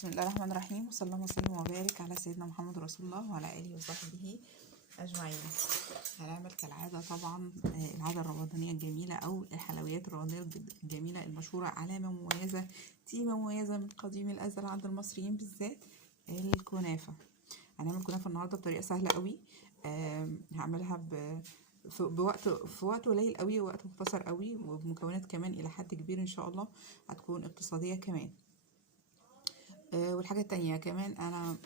بسم الله الرحمن الرحيم، وصلى الله وسلم وبارك على سيدنا محمد رسول الله وعلى اله وصحبه اجمعين. هنعمل كالعاده طبعا العاده الرمضانيه الجميله او الحلويات الرمضانيه الجميله المشهوره، علامه مميزه، تيمه مميزه من قديم الازل عند المصريين بالذات، الكنافه. هنعمل كنافه النهارده بطريقه سهله قوي. هعملها في وقت قليل قوي، ووقت مختصر قوي، وبمكونات كمان الى حد كبير ان شاء الله هتكون اقتصاديه كمان. والحاجة التانية كمان انا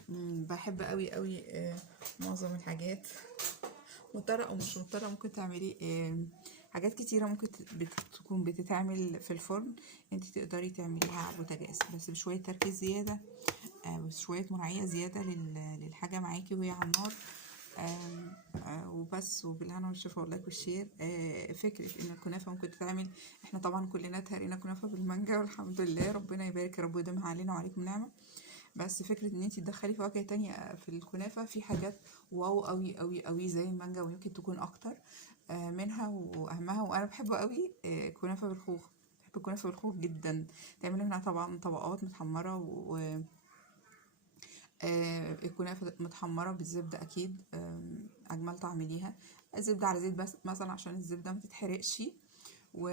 بحب قوي قوي معظم الحاجات، مضطرة او مش مضطرة ممكن تعملي حاجات كتيرة ممكن تكون بتتعمل في الفرن، انت تقدري تعمليها على البوتاجاز بس بشوية تركيز زيادة، بشوية مراعية زيادة للحاجة معاكي وهي على النار. وبس، وبالهنا والشفا والله والشير. فكرة ان الكنافة ممكن تتعمل، احنا طبعا كلنا تهرينا كنافة بالمانجا والحمد لله، ربنا يبارك يا رب ويديمها علينا وعليكم نعمة. بس فكرة ان انتي تدخلي فواكه تانية في الكنافة، في حاجات واو قوي قوي قوي زي المانجا، ويمكن تكون اكتر منها واهمها. وانا بحبه قوي كنافة بالخوخ، بحب الكنافة بالخوخ جدا. تعملي منها طبعا طبقات متحمرة الكنافة متحمرة بالزبدة أكيد أجمل تعمليها، زبدة على زيت بس مثلا عشان الزبدة ما تتحرقش. و...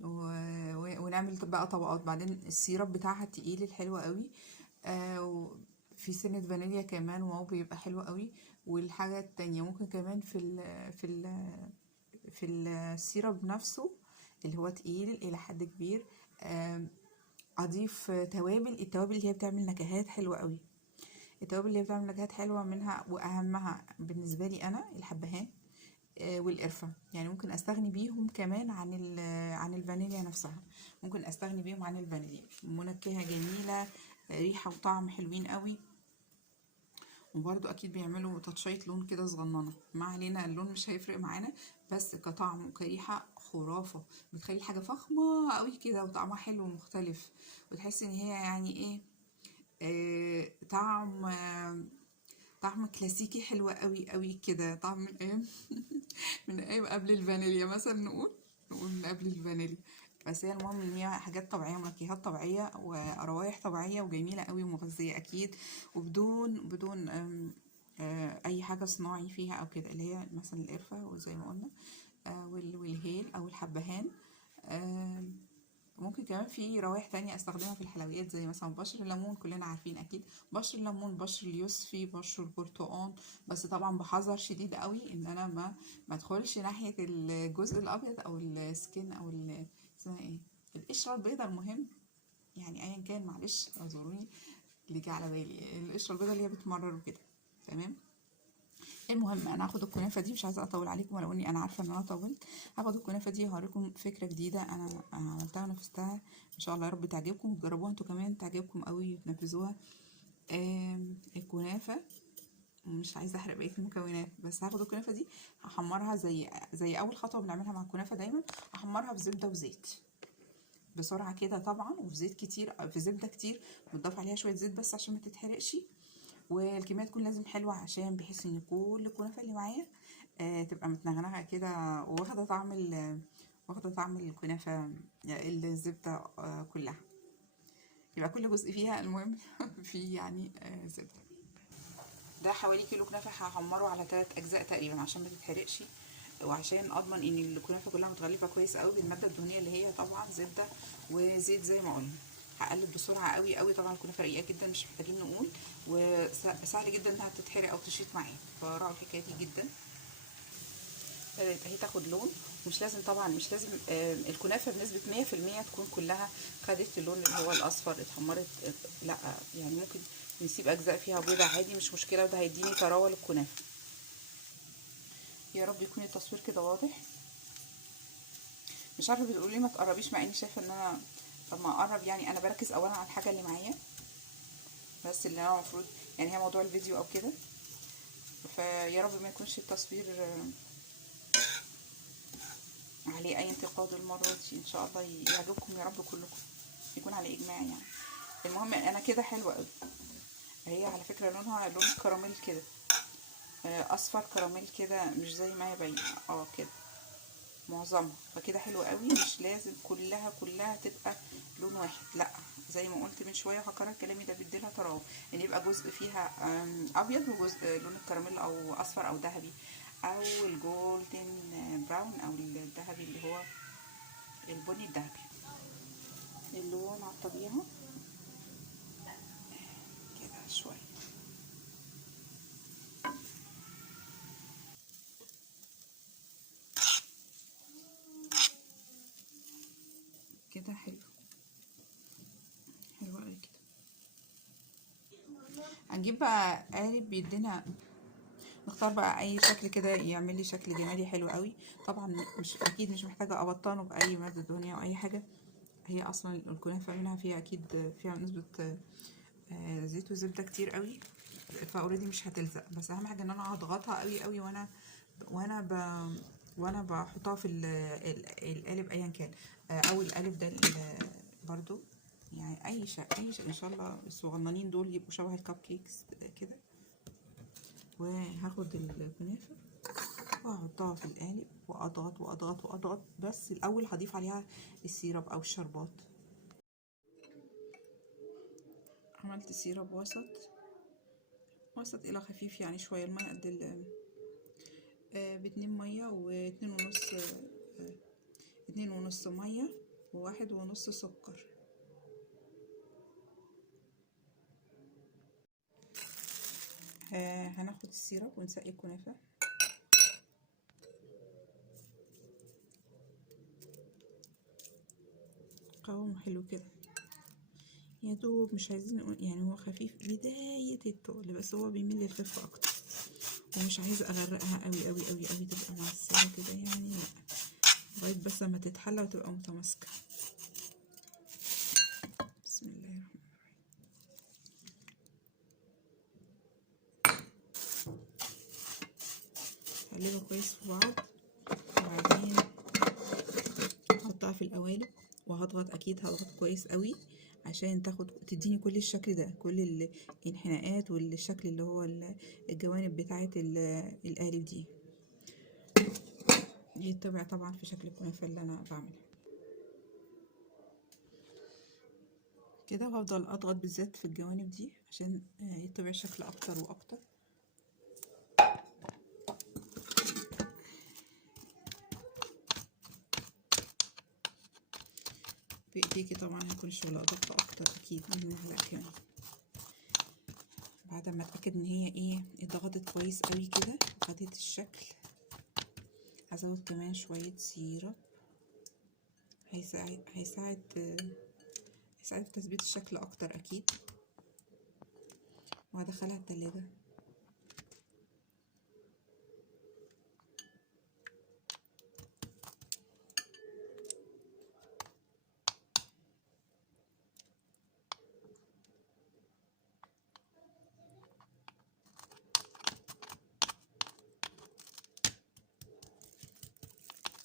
و... ونعمل بقى طبقات، بعدين السيرب بتاعها التقيل الحلو قوي، في سنة فانيليا كمان واو بيبقى حلو قوي. والحاجة التانية ممكن كمان في السيرب نفسه اللي هو تقيل إلى حد كبير، أضيف التوابل اللي هي بتعمل نكهات حلوة قوي. التوابل اللي بتعمل نكهات حلوة منها وأهمها بالنسبة لي أنا الحبهان والقرفة، يعني ممكن أستغني بيهم كمان عن الفانيليا نفسها، ممكن أستغني بيهم عن الفانيليا. منكهة جميلة، ريحة وطعم حلوين قوي، وبرضو أكيد بيعملوا تطشية لون كده صغننة، ما علينا اللون مش هيفرق معانا، بس كطعم وكريحة خرافة، بتخلي حاجة فخمة قوي كده وطعمها حلو ومختلف، وتحس ان هي يعني ايه طعم كلاسيكي حلو قوي قوي كده، طعم من ايام من ايام قبل الفانيليا مثلا، نقول من قبل الفانيليا. بس هي المهم ان هي حاجات طبيعيه، منكهات طبيعيه وروايح طبيعيه وجميله قوي ومغذيه اكيد، وبدون اي حاجه صناعي فيها او كده، اللي هي مثلا القرفه وزي ما قلنا والهيل او الحبهان. ممكن كمان في روايح تانية استخدمها في الحلويات، زي مثلا بشر الليمون، كلنا عارفين اكيد بشر الليمون، بشر اليوسفي، بشر البرتقال، بس طبعا بحذر شديد قوي ان انا ما ادخلش ناحية الجزء الابيض او السكين او اسمها ايه، القشرة البيضاء. المهم يعني ايا كان، معلش اعذروني اللي جه على بالي، القشرة البيضاء اللي هي بتمرر وكده. تمام. المهم انا هاخد الكنافه دي، مش عايزه اطول عليكم ولو اني انا عارفه ان انا طولت. هاخد الكنافه دي وهوريكم فكره جديده انا عملتها ونفذتها، ان شاء الله يا رب تعجبكم وتجربوها انتوا كمان، تعجبكم قوي وتنفذوها. الكنافه مش عايزه احرق بقيه المكونات، بس هاخد الكنافه دي هحمرها زي اول خطوه بنعملها مع الكنافه دايما، هحمرها في زبده وزيت بسرعه كده طبعا، وفي زيت كتير، في زبده كتير، بتضاف عليها شويه زيت بس عشان ما تتحرقش، والكميه تكون لازم حلوه عشان بحيث ان كل الكنافه اللي معايا تبقى متنغنغه كده، واخده طعم الكنافه، الزبده كلها، يبقى كل جزء فيها المهم فيه يعني زبده. ده حوالي كيلو كنافه، هحمره على 3 اجزاء تقريبا عشان ما تتحرقش، وعشان اضمن ان الكنافه كلها متغلفه كويس قوي بالماده الدهنيه اللي هي طبعا زبده وزيت زي ما قلنا. هقلب بسرعه قوي قوي، طبعا الكنافه رقيقه جدا مش محتاجين نقول، وسهل جدا انها تتحرق او تشيط معايا، فراعوا الحكايه دي جدا. بدات اهي تاخد لون، ومش لازم طبعا مش لازم الكنافه بنسبه 100% تكون كلها خدت اللون اللي هو الاصفر اتحمرت، لا يعني ممكن نسيب اجزاء فيها بيضه عادي مش مشكله، وده هيديني طراوه للكنافه. يا رب يكون التصوير كده واضح. مش عارفه بتقولوا لي ما تقربيش، مع اني شايفه ان انا طب ما اقرب، يعني انا بركز اولا على الحاجه اللي معايا بس، اللي انا المفروض يعني هي موضوع الفيديو او كده، فيا رب ما يكونش التصوير عليه اي انتقاد المره دي، ان شاء الله يعجبكم يا رب كلكم، يكون على اجماع يعني. المهم انا كده حلوه قوي، هي على فكره لونها لون كراميل كده، اصفر كراميل كده، مش زي ما هي باينه كده. معظمها، فكده حلو قوي. مش لازم كلها تبقى لون واحد، لا، زي ما قلت من شويه هكرر كلامي، ده بيديلها طراوه ان يبقى جزء فيها ابيض وجزء لون الكراميل او اصفر او ذهبي او الجولدن براون او الذهبي اللي هو البني الذهبي. اللون على الطبيعه كده شويه كده حلو حلو قوي كده. هنجيب بقى قالب بيدينا، نختار بقى اي شكل كده يعمل لي شكل جمالي حلو قوي. طبعا مش اكيد مش محتاجه ابطنه باي ماده دهنيه او اي حاجه، هي اصلا الكنافه منها فيها اكيد فيها نسبه زيت وزبده كتير قوي، فاوريدي مش هتلزق. بس اهم حاجه ان انا اضغطها قوي قوي وانا ب وانا بحطها في القالب ايا كان، او القالب ده برضو يعني اي شيء ان شاء الله الصغننين دول يبقوا شبه الكب كيكس كده. وهاخد الكنافه واحطها في القالب واضغط واضغط واضغط، بس الاول هضيف عليها السيرب او الشربات. عملت سيرب وسط الى خفيف، يعني شويه الميه قد باتنين ميه واتنين ونص، اتنين ونص ميه وواحد ونص سكر. هناخد السيرب ونسقي الكنافه. قوامه حلو كده يا دوب، مش عايزين يعني هو خفيف بداية التقل، بس هو بيميل للخفة اكتر، ومش عايزة اغرقها قوي قوي قوي قوي تبقى معسلة كده يعني، لا، لغاية بس لما تتحلى وتبقى متماسكة. بسم الله الرحمن الرحيم. هقلبها كويس في بعض، وبعدين احطها في القوالب وهضغط، اكيد هضغط كويس قوي عشان تديني كل الشكل ده، كل الانحناءات والشكل اللي هو الجوانب بتاعه القالب دي يتبع طبعا في شكل الكنافه اللي انا بعملها كده. وهفضل اضغط بالذات في الجوانب دي عشان يتبع الشكل اكتر واكتر. بايديكي طبعا هيكون الشغل ادق اكتر اكيد من المعلقه كمان. بعد ما اتاكد ان هي اتضغطت كويس قوي كده وخدت الشكل، هزود كمان شويه سيرب، هيساعد في تثبيت الشكل اكتر اكيد. وهدخلها التلاجة.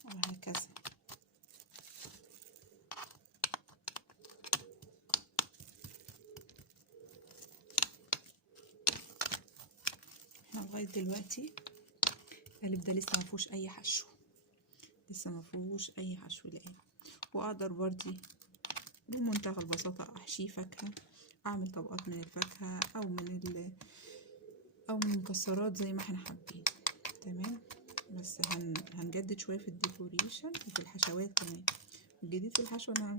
وهكذا. احنا لغاية دلوقتي القالب ده لسه مفيهوش اي حشو، الان. واقدر برضي بمنتهى البساطة احشيه فاكهة، اعمل طبقات من الفاكهة او من المكسرات زي ما احنا حابين. تمام. بس هنجدد شوية في الديكوريشن وفي الحشوات كمان. الجديد في الحشو ان انا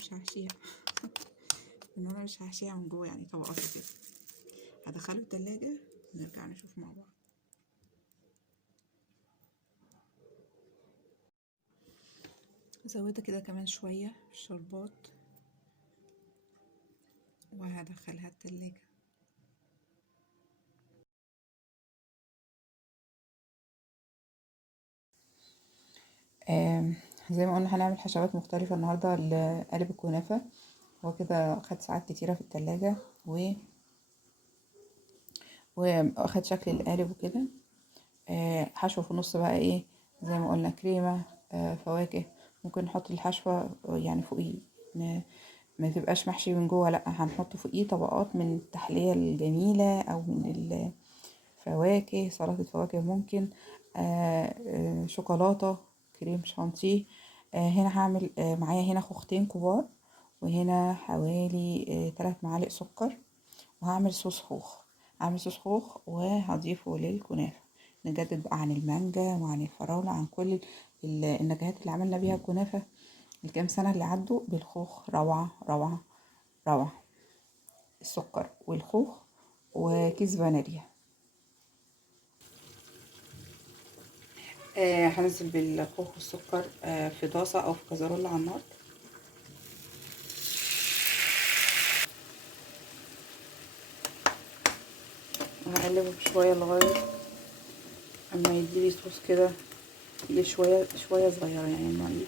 مش هحشيها من جوه، يعني طبقات كده. هدخله التلاجة ونرجع نشوف مع بعض. زودت كده كمان شوية الشربات وهدخلها التلاجة. زي ما قلنا هنعمل حشوات مختلفة النهاردة لقالب الكنافة. هو كده خد ساعات كتيرة في التلاجة واخد شكل القالب وكده. حشوة في النص بقى زي ما قلنا كريمة، فواكه. ممكن نحط الحشوة يعني فوقيه، ما تبقاش محشي من جوه، لا، هنحط فوقيه طبقات من التحلية الجميلة او من الفواكه، سلطة فواكه ممكن، شوكولاتة، كريم شانتيه. هنا هعمل معايا هنا خوختين كبار، وهنا حوالي 3 معالق سكر، وهعمل صوص خوخ. هعمل صوص خوخ وهضيفه للكنافة. نجدد بقى عن المانجا وعن الفراولة، عن كل النكهات اللي عملنا بيها الكنافة الكام سنة اللي عدوا. بالخوخ روعة روعة روعة. السكر والخوخ وكيس فانيليا. هنزل بالخوخ والسكر في طاسة او في كازرولة على النار. وهقلبه شوية لغاية اما يديلي صوص كده، شوية شوية صغيرة، يعني اما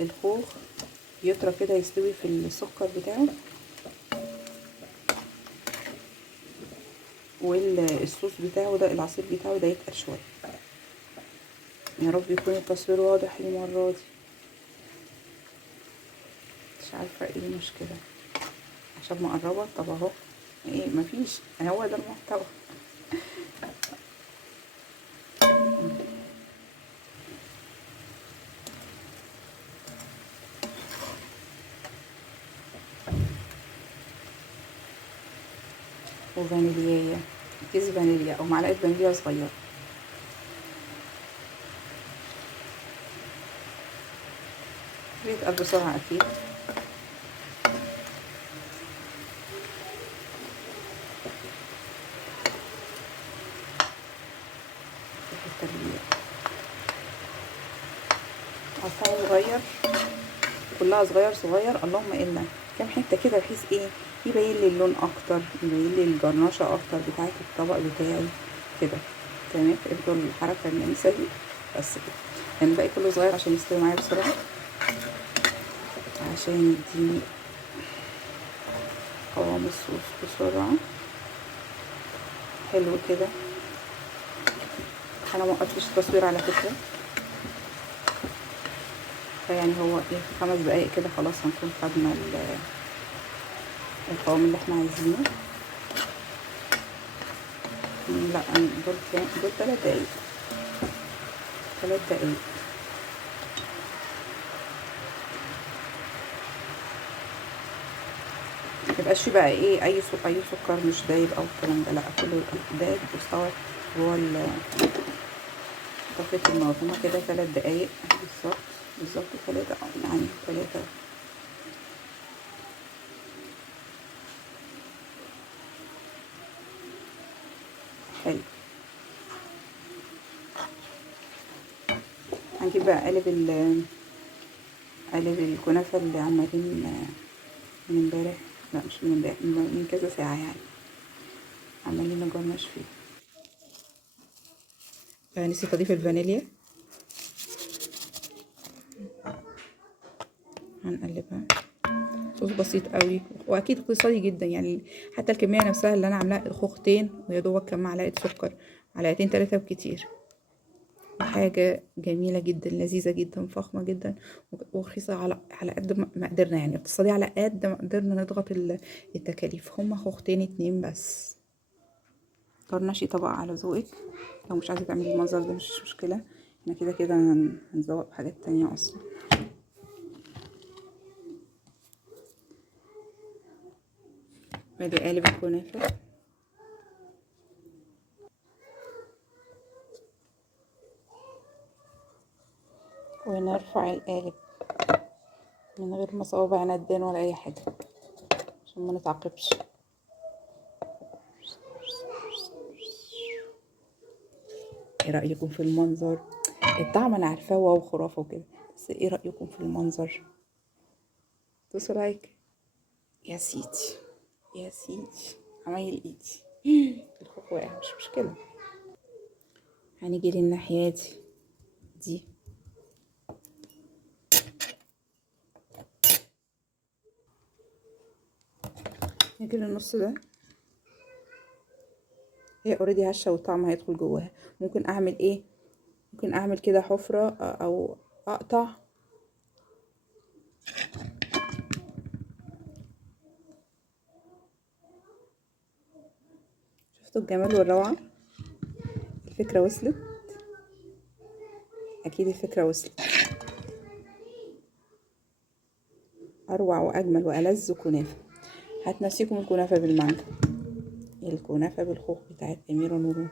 الخوخ يطرى كده يستوي في السكر بتاعه، والصوص بتاعه ده العصير بتاعه ده يتقل شوية. يا رب يكون التصوير واضح المرة دي، مش عارفة ايه المشكلة عشان مقربة. طب اهو ايه، مفيش، هو ده المحتوى. وفانيليا، كيس فانيليا او معلقة فانيليا صغيرة. بيتقل بسرعة اكيد. التربية قطعه صغير، كلها صغير صغير، اللهم الا كام حته كده بحيث ايه يبين لي اللون اكتر، يبين لي الجرنشه اكتر بتاعه الطبق بتاعي كده. تمام، افضل الحركه النمسه دي بس كده. يعني الباقي كله صغير عشان يستوي معايا بسرعه، عشان يديني قوام الصوص بسرعه حلو كده. انا ما وقفتش التصوير على فكره، فيعني هو ايه في 5 دقايق كده خلاص هنكون خدنا القوام اللي احنا عايزينه. لا دول 3 دقايق، 3 دقايق. ميبقاش بقى ايه اي سكر مش دايب او الكلام ده، لا كله دايب واستوى جوه طفيت النار. هما كده 3 دقايق بالظبط، بالظبط 3 يعني 3. حلو. هنجيب بقى قالب الكنافه اللي عمالين من امبارح، لا مش من امبارح، من كذا ساعه يعني عمالين نجرنش فيه. نسيت اضيف الفانيليا، هنقلبها. صوص بسيط قوي واكيد اقتصادي جدا، يعني حتى الكميه نفسها اللي انا عاملاها خوختين ويا دوبك كام معلقه سكر، معلقتين 3 بكتير. حاجه جميله جدا، لذيذه جدا، فخمه جدا، ورخيصه على قد ما قدرنا، يعني اقتصادي على قد ما قدرنا نضغط التكاليف. هما خوختين 2 بس. طرنشي طبق على ذوقك، لو مش عايزه تعملي المنظر ده مش مشكله، احنا كده كده هنذوق بحاجات تانية اصلا. ادي قالب الكنافه، ونرفع القالب من غير ما صوابعنا تبان ولا اي حاجه عشان ما نتعاقبش. ايه رايكم في المنظر؟ الطعم انا عارفاه واو خرافه وكده، بس ايه رايكم في المنظر؟ دوسوا لايك. يا سيدي يا سيدي، عمايل ايدي. الخوخ واقع مش مشكله. هنيجي للناحيه دي نيجي للنص ده، هي اوريدي هشه والطعم هيدخل جواها. ممكن اعمل ايه، ممكن اعمل كده حفره او اقطع. شفتوا الجمال والروعه؟ الفكره وصلت، اكيد الفكره وصلت. اروع واجمل والذ كنافه. هتنسيكم الكنافه بالمانجا، الكنافه بالخوخ بتاعت اميره نورون.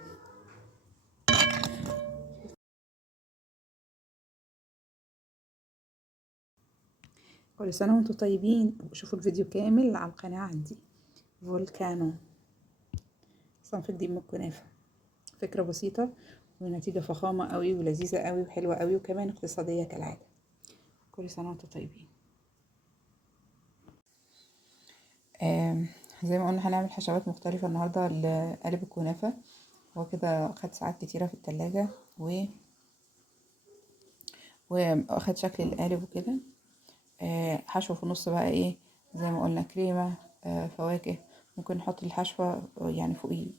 كل سنه وانتم طيبين. شوفوا الفيديو كامل على القناه عندي. فولكانو، صنف جديد من الكنافه، فكره بسيطه ونتيجه فخامه قوي ولذيذه قوي وحلوه قوي وكمان اقتصاديه كالعاده. كل سنه وانتم طيبين. زي ما قلنا هنعمل حشوات مختلفة النهاردة لقالب الكنافة. هو كده خد ساعات كتيرة في التلاجة واخد شكل القالب وكده. حشو في النص بقى ايه زي ما قلنا كريمة، فواكه. ممكن نحط الحشوة يعني فوقيه،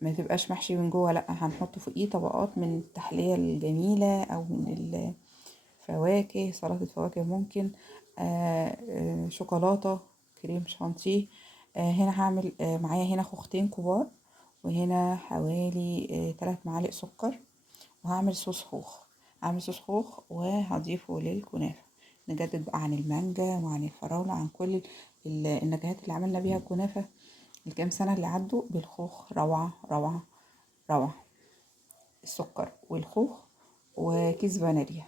ما تبقاش محشي من جوه، لا هنحط فوقيه طبقات من التحلية الجميلة او من الفواكه، سلطة فواكه ممكن، شوكولاتة، كريم شانتيه. هنا هعمل معايا هنا خوختين كبار، وهنا حوالي 3 معالق سكر، وهعمل صوص خوخ. هعمل صوص خوخ وهضيفه للكنافة. نجدد بقى عن المانجا وعن الفراولة، عن كل النكهات اللي عملنا بيها الكنافة الكام سنة اللي عدوا بالخوخ. روعة روعة روعة. السكر والخوخ وكيس فانيليا.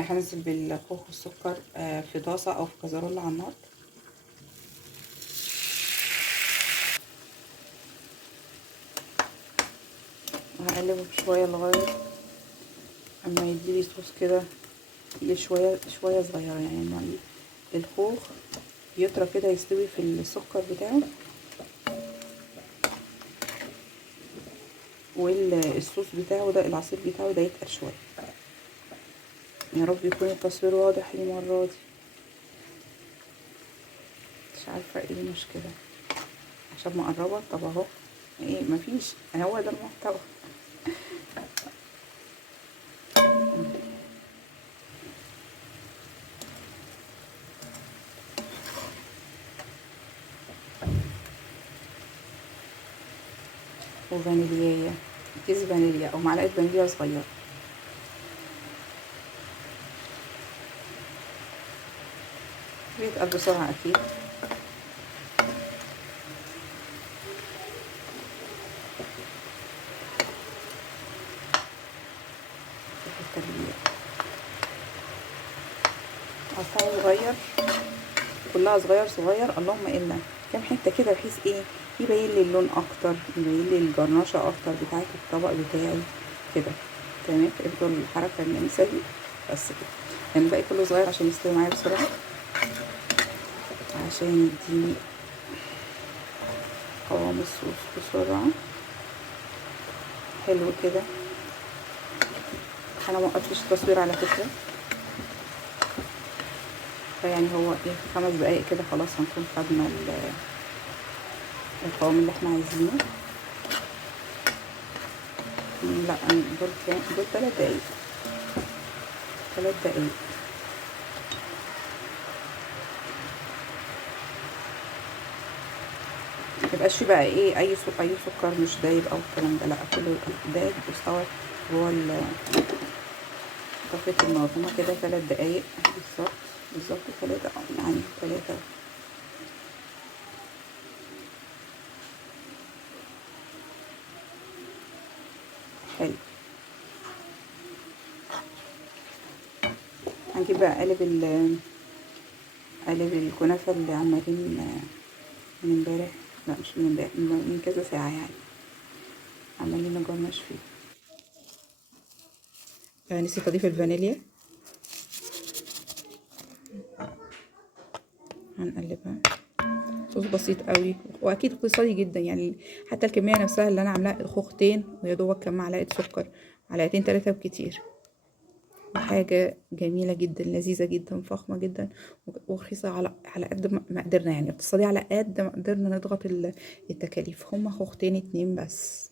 هنزل بالخوخ والسكر في طاسة او في كزرولة على النار. وهقلبه شوية لغاية اما يديلي صوص كده شوية شوية صغيرة، يعني لما الخوخ يطرى كده يستوي في السكر بتاعه، والصوص بتاعه ده العصير بتاعه ده يتقل شوية. يا رب يكون التصوير واضح المرة دي، مش عارفة ايه المشكلة عشان مقربة. طب اهو ايه مفيش، هو ده المحتوى. وفانيليا، كيس فانيليا او معلقة فانيليا صغيرة. بيتقل بسرعة اكيد. قطعه صغير، كلها صغير صغير، اللهم الا كام حته كده بحيث ايه يبين لي اللون اكتر، يبين لي الجرنشه اكتر بتاعه الطبق بتاعي كده. تمام. افضل الحركه النمسه دي بس كده، يعني الباقي كله صغير عشان يستوي معايا بسرعه، عشان يديني قوام الصوص بسرعه حلو كده. انا موقفتش التصوير على فكره، فيعني هو ايه في 5 دقايق كده خلاص هنكون خدنا القوام اللي احنا عايزينه. لا دول كام؟ دول 3 دقايق، 3 دقايق. ميبقاش فيه بقى ايه اي سكر مش دايب او الكلام ده، لا كله دايب واستوى جوه طفيت النار. هما كده 3 دقايق بالظبط، بالظبط 3 يعني 3. حلو. هنجيب بقى قالب الكنافه اللي عمالين من امبارح، لا مش من امبارح، من كذا ساعه يعني عمالين نجرنش فيه. نسيت اضيف الفانيليا، هنقلبها. صوص بسيط قوي واكيد اقتصادي جدا، يعني حتى الكميه نفسها اللي انا عاملاها خوختين ويا دوبك كام معلقه سكر، معلقتين 3 بكتير. وحاجه جميله جدا، لذيذه جدا، فخمه جدا، ورخيصه على قد ما قدرنا، يعني اقتصادي على قد ما قدرنا نضغط التكاليف. هما خوختين 2 بس.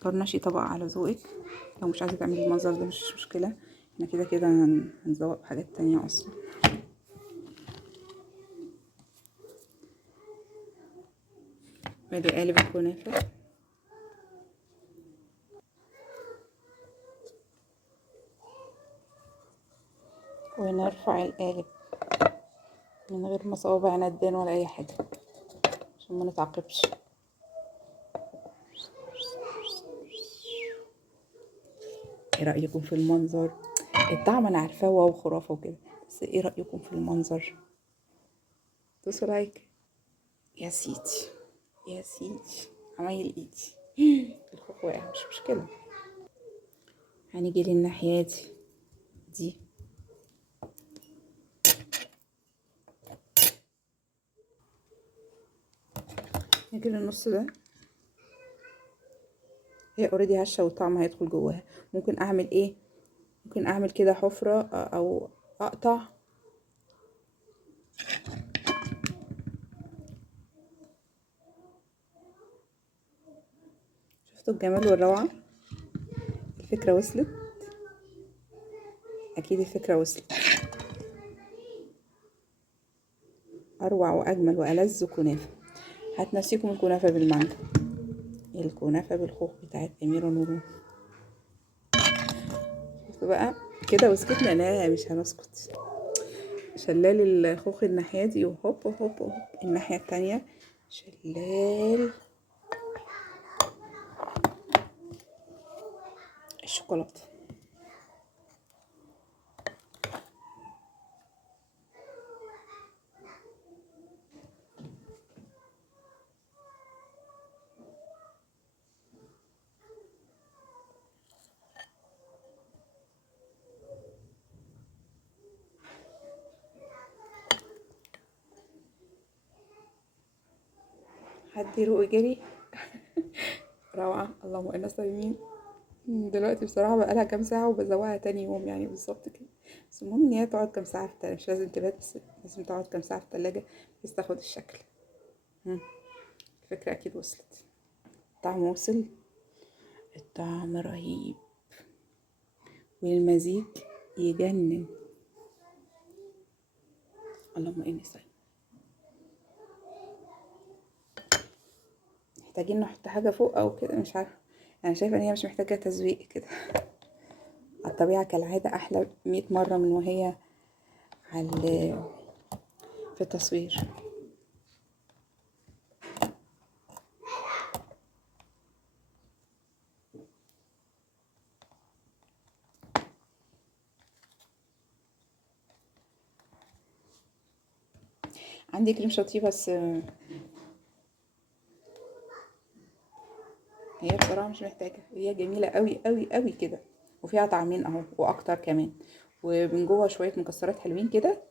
طرنشي طبق على ذوقك، لو مش عايزه تعملي المنظر ده مش مشكله، احنا كده كده هنذوق بحاجات تانية اصلا. ادي قالب الكنافه. ونرفع القالب من غير ما صوابعنا تبان ولا اي حاجه عشان ما نتعاقبش. ايه رايكم في المنظر؟ الطعم انا عارفاه واو خرافه وكده، بس ايه رايكم في المنظر؟ دوسوا لايك. يا سيدي يا سيدي، عمايل ايدي. الخوخ واقع مش مشكله. هنيجي للناحيه دي نيجي للنص ده. هي اوريدي هشه والطعم هيدخل جواها. ممكن اعمل ايه؟ ممكن اعمل كده حفره او اقطع. شفتوا الجمال والروعه؟ الفكره وصلت؟ اكيد الفكره وصلت. اروع واجمل والذ كنافه. هتنسيكم الكنافه بالمانجا، الكنافه بالخوخ بتاعت اميره نورون. شفتوا بقى كده وسكتنا؟ لا مش هنسكت. شلال الخوخ الناحيه دي وهوب هوب هوب الناحيه التانية. شلال الشوكولاته. حد يروق جري. روعه. اللهم انا صايمين. دلوقتي بصراحة بقالها كام ساعة وبزوقها تاني يوم يعني بالظبط كده. بس المهم ان هي تقعد كام ساعة في التلاجة، مش لازم تبات بس لازم تقعد كام ساعة في التلاجة بس تاخد الشكل. الفكرة اكيد وصلت. الطعم وصل. الطعم رهيب والمزيج يجنن. اللهم اني صايم. محتاجين نحط حاجة فوق او كده مش عارفة. انا شايفة ان هي مش محتاجة تزويق كده. الطبيعة كالعادة احلى 100 مرة من وهي على في التصوير. عندي كريم شانتيه بس هي بصراحة مش محتاجة. هي جميلة قوي قوي قوي كده وفيها طعمين اهو واكتر كمان. ومن جوه شوية مكسرات حلوين كده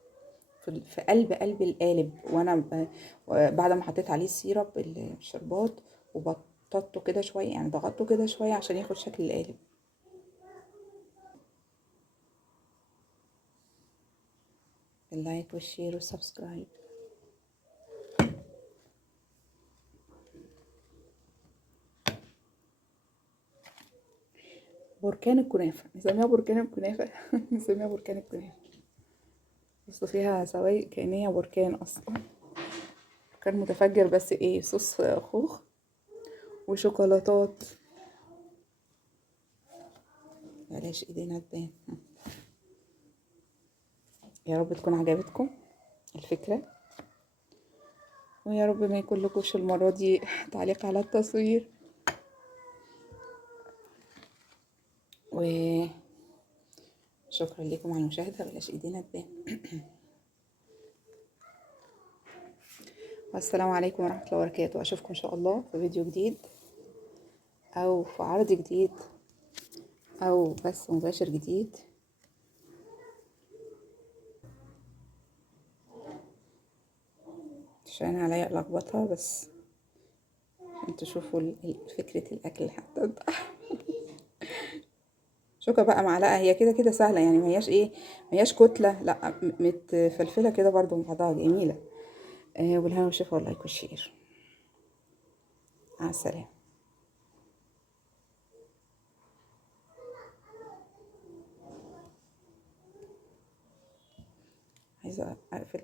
في قلب القالب. وانا بعد ما حطيت عليه السيرب الشربات وبططته كده شوية يعني ضغطته كده شوية عشان ياخد شكل القالب. اللايك والشير والسبسكرايب. بركان الكنافة نسميها بركان الكنافة. نسميها بركان الكنافة. بص فيها سوايق كأن هي بركان اصلا. بركان متفجر بس ايه صوص خوخ وشوكولاتات. بلاش ايدينا تبان. يا رب تكون عجبتكم الفكرة، ويا رب ما يكون لكوش المرة دي تعليق على التصوير. وشكرا لكم على المشاهدة. بلاش ايدينا تبان. والسلام عليكم ورحمة الله وبركاته. اشوفكم ان شاء الله في فيديو جديد او في عرض جديد او بث مباشر جديد. عشان عليا لخبطة بس عشان تشوفوا فكرة الاكل حتى. شوكة بقى معلقة. هي كده كده سهلة يعني ما هياش ايه ما هياش كتلة لا متفلفلة كده برضو مع بعضها جميلة. والهنا والشفا واللايك والشير. مع السلامة. عايزة اقفل.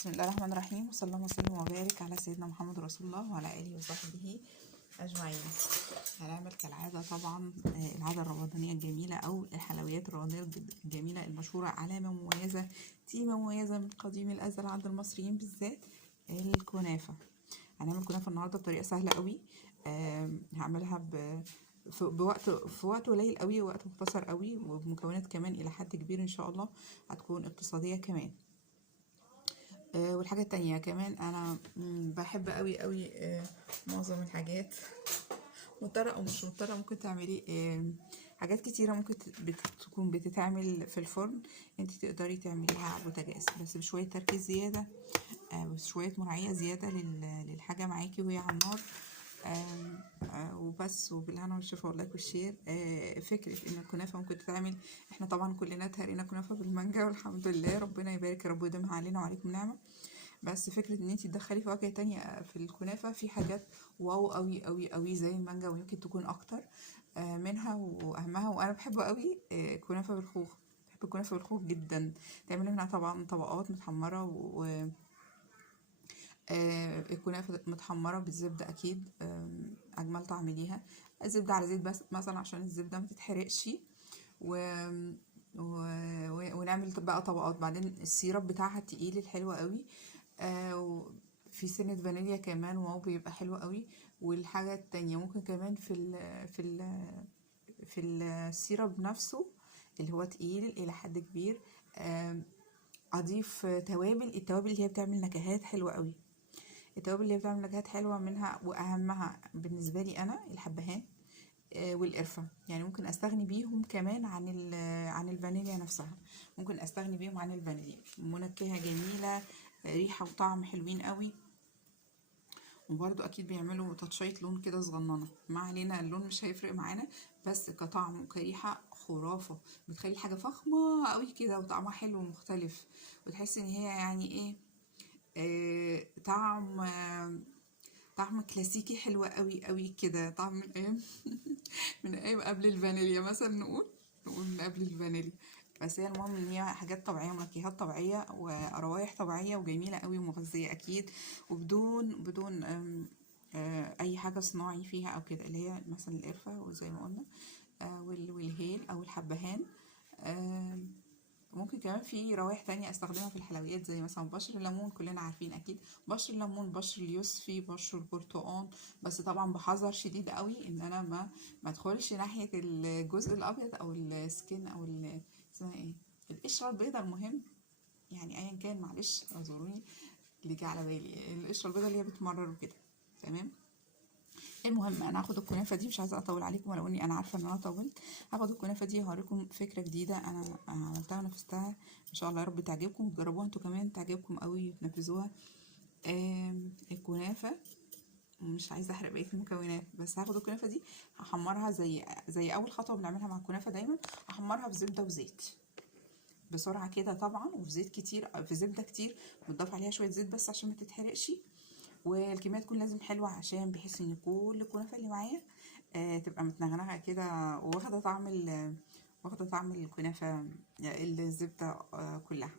بسم الله الرحمن الرحيم، وصلى الله وسلم وبارك على سيدنا محمد رسول الله وعلى اله وصحبه اجمعين. هنعمل كالعاده طبعا العاده الرمضانيه الجميله او الحلويات الرمضانيه الجميله المشهوره، علامه مميزه، تيمه مميزه من قديم الازل عند المصريين بالذات، الكنافه. هنعمل كنافه النهارده بطريقه سهله قوي. هعملها في وقت قليل قوي، وقت مختصر قوي، وبمكونات كمان الى حد كبير ان شاء الله هتكون اقتصاديه كمان. والحاجة التانية كمان انا بحب قوي قوي معظم الحاجات، مضطرة او مش مضطرة ممكن تعملي حاجات كتيرة ممكن تكون بتتعمل في الفرن، انت تقدري تعمليها على البوتاجاز بس بشوية تركيز زيادة، بشوية مراعية زيادة للحاجة معاكي وهي على النار. وبس، وبالهنا والشفا واللايك والشير. فكرة ان الكنافة ممكن تتعمل، احنا طبعا كلنا تهرينا كنافة بالمانجا والحمد لله، ربنا يبارك يا رب ويديمها علينا وعليكم نعمة. بس فكرة ان انتي تدخلي فواكه تانية في الكنافة، في حاجات واو قوي قوي قوي زي المانجا، ويمكن تكون اكتر منها واهمها. وانا بحبه قوي كنافة بالخوخ، بحب الكنافة بالخوخ جدا. تعملي منها طبعا طبقات متحمرة الكنافة متحمرة بالزبدة أكيد أجمل طعم ليها، زبدة على زيت بس مثلا عشان الزبدة ما تتحرقش. و... و... ونعمل بقى طبقات، بعدين السيرب بتاعها التقيل الحلو قوي، في سنة فانيليا كمان واو بيبقى حلو قوي. والحاجة التانية ممكن كمان في السيرب نفسه اللي هو تقيل إلى حد كبير، أضيف التوابل اللي هي بتعمل نكهات حلوة قوي. التوابل اللي بتعمل نكهات حلوة منها وأهمها بالنسبة لي أنا الحبهان والقرفة، يعني ممكن أستغني بيهم كمان عن الفانيليا نفسها، ممكن أستغني بيهم عن الفانيليا. منكهة جميلة، ريحة وطعم حلوين قوي، وبرضو أكيد بيعملوا تطشية لون كده صغننة، ما علينا اللون مش هيفرق معانا، بس كطعم وكريحة خرافة، بتخلي حاجة فخمة قوي كده وطعمها حلو ومختلف، وتحس ان هي يعني ايه طعم كلاسيكي حلو قوي قوي كده، طعم من ايام من ايام قبل الفانيليا مثلا، نقول من قبل الفانيليا. بس هي المهم ان هي حاجات طبيعيه، منكهات طبيعيه وروايح طبيعيه وجميله قوي ومغذيه اكيد، وبدون اي حاجه صناعي فيها او كده، اللي هي مثلا القرفه وزي ما قلنا والهيل او الحبهان. ممكن كمان في روايح تانية استخدمها في الحلويات زي مثلا بشر الليمون، كلنا عارفين اكيد بشر الليمون، بشر اليوسفي، بشر البرتقال، بس طبعا بحذر شديد قوي ان انا ما ادخلش ناحية الجزء الابيض او السكين او اسمها ايه، القشرة البيضاء. المهم يعني ايا كان، معلش اعذروني اللي جه على بالي القشرة البيضاء اللي هي بتمرر وكده، تمام. المهم انا هاخد الكنافه دي، مش عايزه اطول عليكم ولو اني انا عارفه ان انا طولت. هاخد الكنافه دي هوريكم فكره جديده انا عملتها ونفذتها، ان شاء الله يا رب تعجبكم وتجربوها انتوا كمان، تعجبكم قوي وتنفذوها. الكنافه مش عايزه احرق بقيه المكونات، بس هاخد الكنافه دي هحمرها زي اول خطوه بنعملها مع الكنافه دايما، هحمرها في زبده وزيت بسرعه كده طبعا، وفي زيت كتير، في زبده كتير، بتضاف عليها شويه زيت بس عشان ما تتحرقش، والكميه تكون لازم حلوه عشان بحيث ان كل الكنافه اللي معايا تبقى متنغنغه كده واخده طعم الكنافه، الزبده كلها،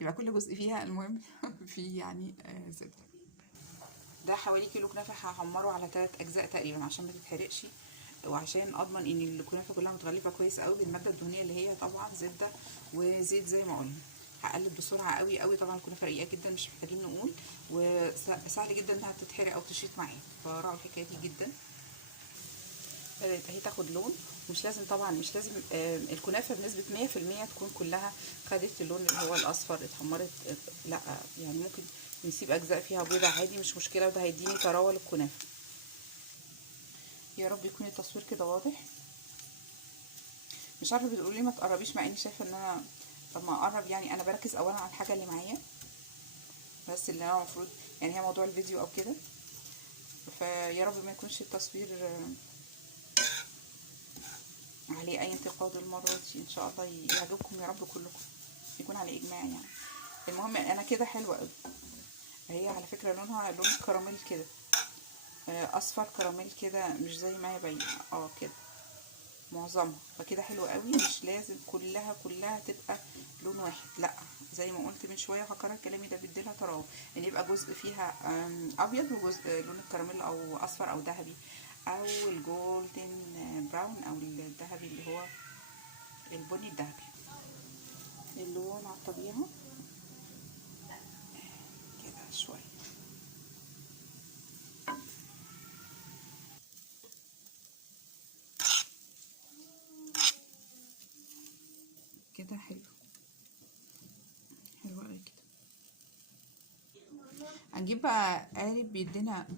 يبقى كل جزء فيها المهم فيه يعني زبده. ده حوالي كيلو كنافه هحمره على 3 اجزاء تقريبا عشان ما تتحرقش، وعشان اضمن ان الكنافه كلها متغلفه كويس قوي بالماده الدهنيه اللي هي طبعا زبده وزيت زي ما قلنا. هقلب بسرعه قوي قوي، طبعا الكنافه رقيقه جدا مش محتاجين نقول، وسهل جدا انها تتحرق او تشيط معايا، فراعوا الحكايه دي جدا. بدات اهي تاخد لون، ومش لازم طبعا مش لازم الكنافه بنسبه 100% تكون كلها خدت اللون اللي هو الاصفر اتحمرت، لا يعني ممكن نسيب اجزاء فيها بيضه عادي مش مشكله، وده هيديني طراوه للكنافه. يا رب يكون التصوير كده واضح. مش عارفه بتقولوا لي ما تقربيش، مع اني شايفه ان انا لما اقرب يعني انا بركز اولا على الحاجه اللي معايا بس، اللي انا المفروض يعني هي موضوع الفيديو او كده، فيا رب ما يكونش التصوير عليه اي انتقاد المره دي، ان شاء الله يعجبكم يا رب كلكم، يكون على اجماع يعني. المهم انا كده حلوه قوي، هي على فكره لونها لون كراميل كده، اصفر كراميل كده، مش زي ما هي باينه كده. معظمها، فكده حلو قوي. مش لازم كلها تبقى لون واحد، لا، زي ما قلت من شويه هكرر كلامي ده بيديلها طراوه، ان يبقى جزء فيها ابيض وجزء لون الكراميل او اصفر او ذهبي او الجولدن براون او الذهبي اللي هو البني الذهبي. اللون على الطبيعه كده شويه كده حلو حلو قوي كده. هنجيب بقى قالب بيدينا،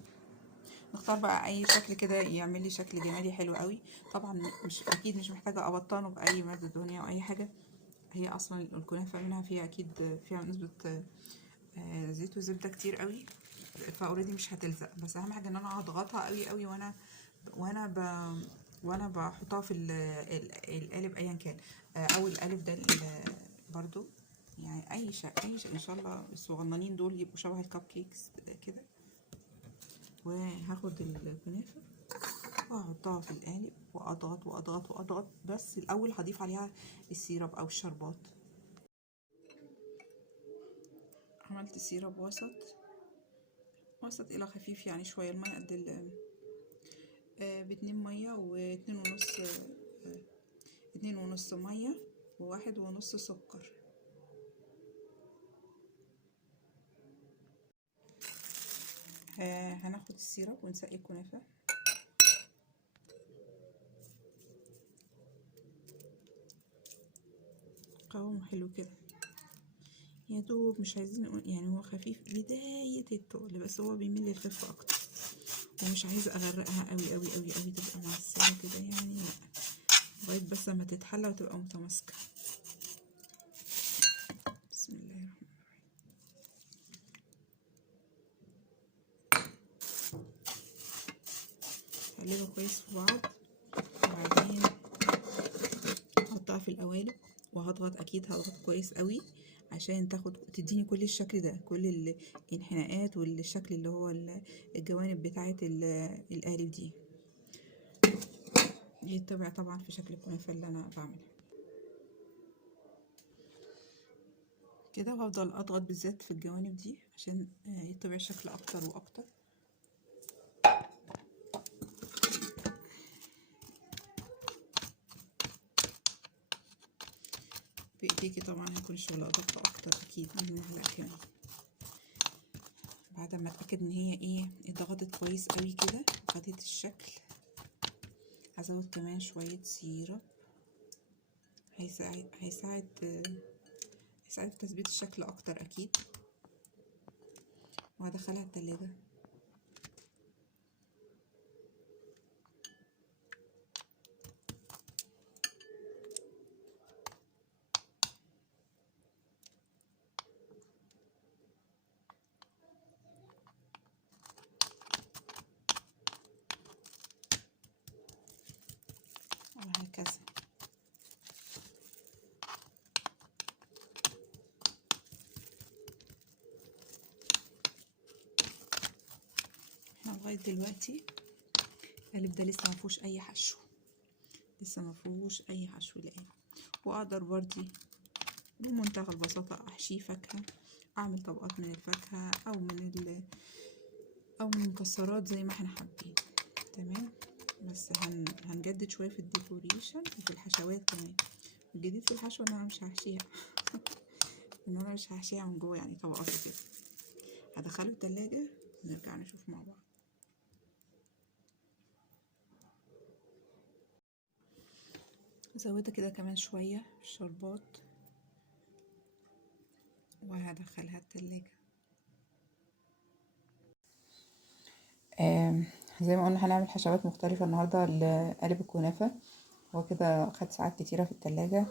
نختار بقى اي شكل كده يعمل لي شكل جمالي حلو قوي. طبعا مش اكيد مش محتاجه ابطنه باي ماده دهنيه او اي حاجه، هي اصلا الكنافه منها فيها اكيد فيها نسبه زيت وزبده كتير قوي، فاوريدي مش هتلزق. بس اهم حاجه ان انا اضغطها قوي قوي وانا ب وانا بحطها في القالب ايا كان، او القالب ده برضو يعني اي شيء ان شاء الله الصغننين دول يبقوا شبه الكب كيكس كده. وهاخد الكنافه واحطها في القالب واضغط واضغط واضغط، بس الاول هضيف عليها السيرب او الشربات. عملت سيرب وسط الى خفيف، يعني شويه الميه قد باتنين ميه واتنين ونص، اتنين ونص ميه وواحد ونص سكر. هناخد السيرب ونسقي الكنافه. قوامه حلو كده يا دوب، مش عايزين يعني هو خفيف بداية التقل، بس هو بيميل للخفة اكتر، ومش عايزة اغرقها قوي قوي قوي قوي تبقى معسلة كده يعني، لا، لغاية بس لما تتحلى وتبقى متماسكة. بسم الله الرحمن الرحيم. هقلبها كويس في بعض، وبعدين هحطها في القوالب وهضغط، اكيد هضغط كويس قوي عشان تديني كل الشكل ده، كل الانحناءات والشكل اللي هو الجوانب بتاعه القالب دي يتبع طبعا في شكل الكنافه اللي انا بعملها كده. وهفضل اضغط بالذات في الجوانب دي عشان يتبع الشكل اكتر واكتر. بايديكي طبعا هيكون الشغل ادق اكتر اكيد من المعلقه كمان. بعد ما اتاكد ان هي اتضغطت كويس قوي كده وخدت الشكل، هزود كمان شويه سيرب، هيساعد في تثبيت الشكل اكتر اكيد. وهدخلها التلاجة. وهكذا. احنا لغاية دلوقتي القالب ده لسه مفيهوش اي حشو، لسه مفيهوش اي حشو الان. واقدر برضي بمنتهى البساطة احشيه فاكهة، اعمل طبقات من الفاكهة او من المكسرات زي ما احنا حابين. تمام. بس هنجدد شوية في الديكوريشن وفي الحشوات كمان. الجديد في الحشو ان انا مش هحشيها من جوه، يعني طبقات كده. هدخله التلاجة ونرجع نشوف مع بعض. زودت كده كمان شوية الشربات وهدخلها التلاجة. زي ما قلنا هنعمل حشوات مختلفة النهاردة لقالب الكنافة. هو كده خد ساعات كتيرة في التلاجة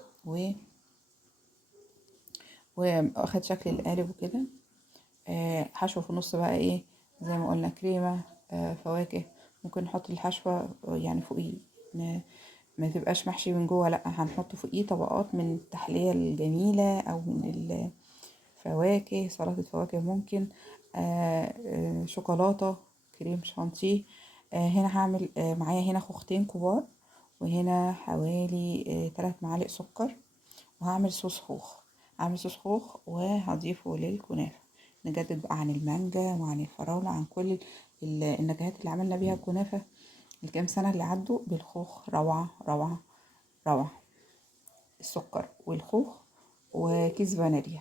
واخد شكل القالب وكده. حشوة في النص بقى زي ما قلنا كريمة، فواكه. ممكن نحط الحشوة يعني فوقيه، ما تبقاش محشي من جوه، لا، هنحط فوقيه طبقات من التحلية الجميلة او من الفواكه، سلطة فواكه ممكن، شوكولاتة، كريم شانتيه. هنا هعمل معايا هنا خوختين كبار وهنا حوالي 3 معالق سكر. وهعمل صوص خوخ، هعمل صوص خوخ وهضيفه للكنافة. نجدد بقى عن المانجا وعن الفراولة، عن كل النكهات اللي عملنا بيها الكنافة الكام سنة اللي عدوا. بالخوخ روعة روعة روعة. السكر والخوخ وكيس فانيليا.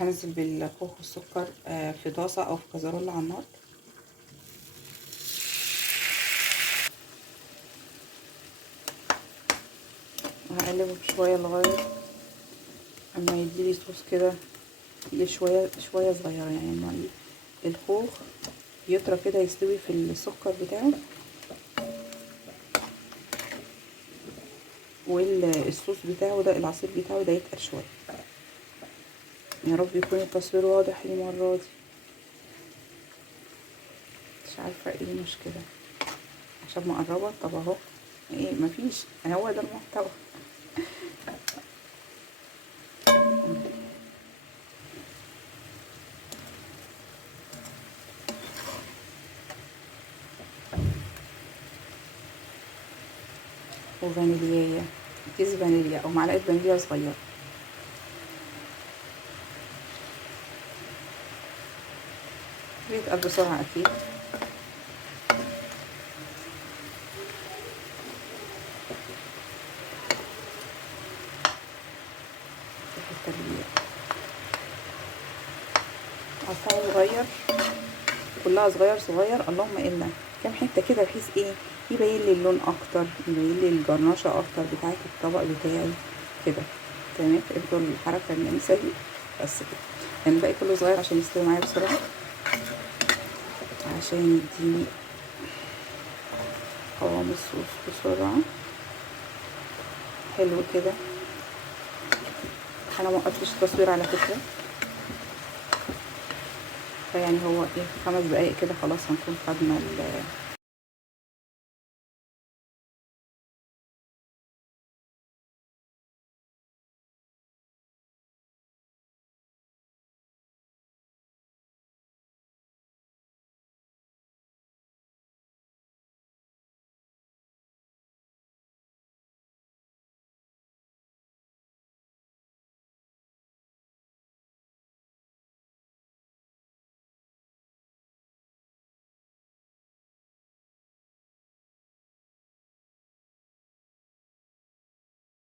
هنزل بالخوخ والسكر في طاسة او في كزرولة على النار. وهقلبه شوية لغاية اما يديلي صوص كده، شوية شوية صغيرة، يعني اما الخوخ يطرى كده يستوي في السكر بتاعه، والصوص بتاعه ده العصير بتاعه ده يتقل شوية. يا رب يكون التصوير واضح المرة دي، مش عارفة ايه المشكلة عشان مقربة. طب اهو ايه، مفيش، هو ده المحتوى. وفانيليا، كيس فانيليا او معلقة فانيليا صغيرة. بيتقل بسرعة اكيد. التربية قطعه صغير، كلها صغير صغير، اللهم الا كام حته كده بحيث ايه يبين لي اللون اكتر، يبين لي الجرنشه اكتر بتاعه الطبق بتاعي كده. تمام، فهمتوا الحركه النمسا دي؟ بس كده يعني الباقي كله صغير عشان يستوي معايا بسرعه، عشان يديني قوام الصوص بسرعه حلو كده. انا ما وقفتش التصوير على فكره، فيعني هو ايه 5 دقايق كده خلاص هنكون خدنا